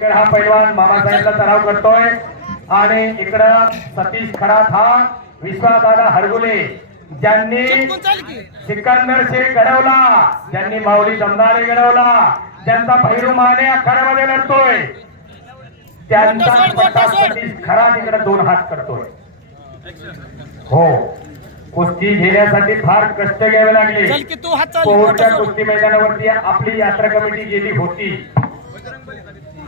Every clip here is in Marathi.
इकडे हा पैलवान मामासाहेबचा सराव करतोय. आणि इकडं सतीश खरात हा विश्वासदादा हरगुले ज्यांनी सिकंदर शेख घडवला ज्यांनी माऊली जमदारे घडवला ज्यांचा भैरू माने आखाड्यामध्ये लढतोय. त्यांचा पट्टा. सतीश खरात इकडे दोन हात करतोय. हो. कुस्ती घेण्यासाठी फार कष्ट घ्यावे लागले. सोड. कुस्ती मैदानावरती आपली यात्रा कमिटी गेली होती.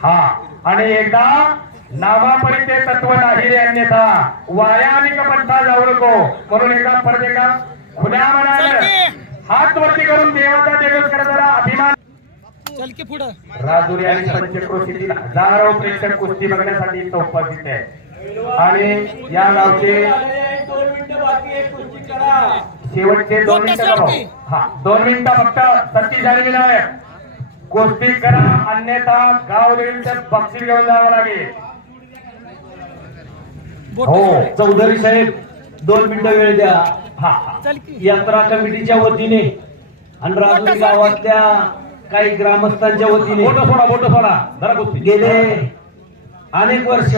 हा. आणि एकदा नामापरिते तत्व नाही अन्यथा वाया आणि कपंथा जाऊ नको. म्हणून एकदा परत एकदा खुल्या मनानं हात वरती करून देवाचा जरा अभिमान. राजुरी आणि पंचक्रोशीतील हजारो प्रेक्षक कुस्ती बघण्यासाठी इथं उपस्थित आहे आणि या गावचे शेवटचे दोन मिनिटं. हा दोन मिनिटं फक्त सतीश आणि विनायक कुस्ती करा अन्यथा गाव देईल तर बक्षीस घेऊन जावं लागेल. बोटं हो. चौधरी साहेब दोन मिनिटं वेळ द्या. हा यात्रा कमिटीच्या वतीने आणि राजुरी गावातल्या काही ग्रामस्थांच्या वतीने बोटं सोडा बोटं सोडा. जरा गेले अनेक वर्ष.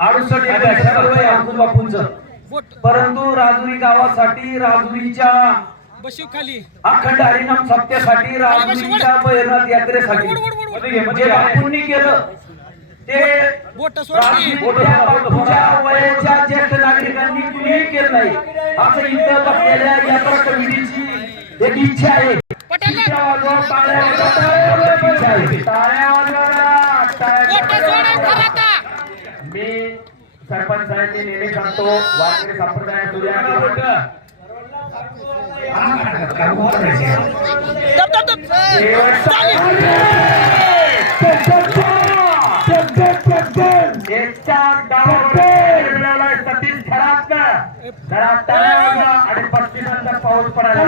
अडुसष्ट बापूंचं. परंतु राजुरी गावासाठी राजुरीच्या बशीव खाली. अखंड हरिनाम सप्त्यासाठी राजुरीच्या बैरनाथ यात्रेसाठी. वड, वड, वड, वड. जे बापूंनी केलं. ते वयाच्या ज्येष्ठ नागरिकांनी कुणीही केलं नाही. असं इथं बसलेल्या यात्रा कमिटीची एक इच्छा आहे. पटाला. इच्छा वाजवा, टाळ्या वाजवा, टाळ्या वाजवा, इच्छा आहे. टाळ्या वाजवा, टाळ्या बोट सोड वाजवा. खराता मी सरपंच साहेब मी नेहमी सांगतो वारकरी संप्रदाय आणि पस्तीसांचा पाऊस पडायला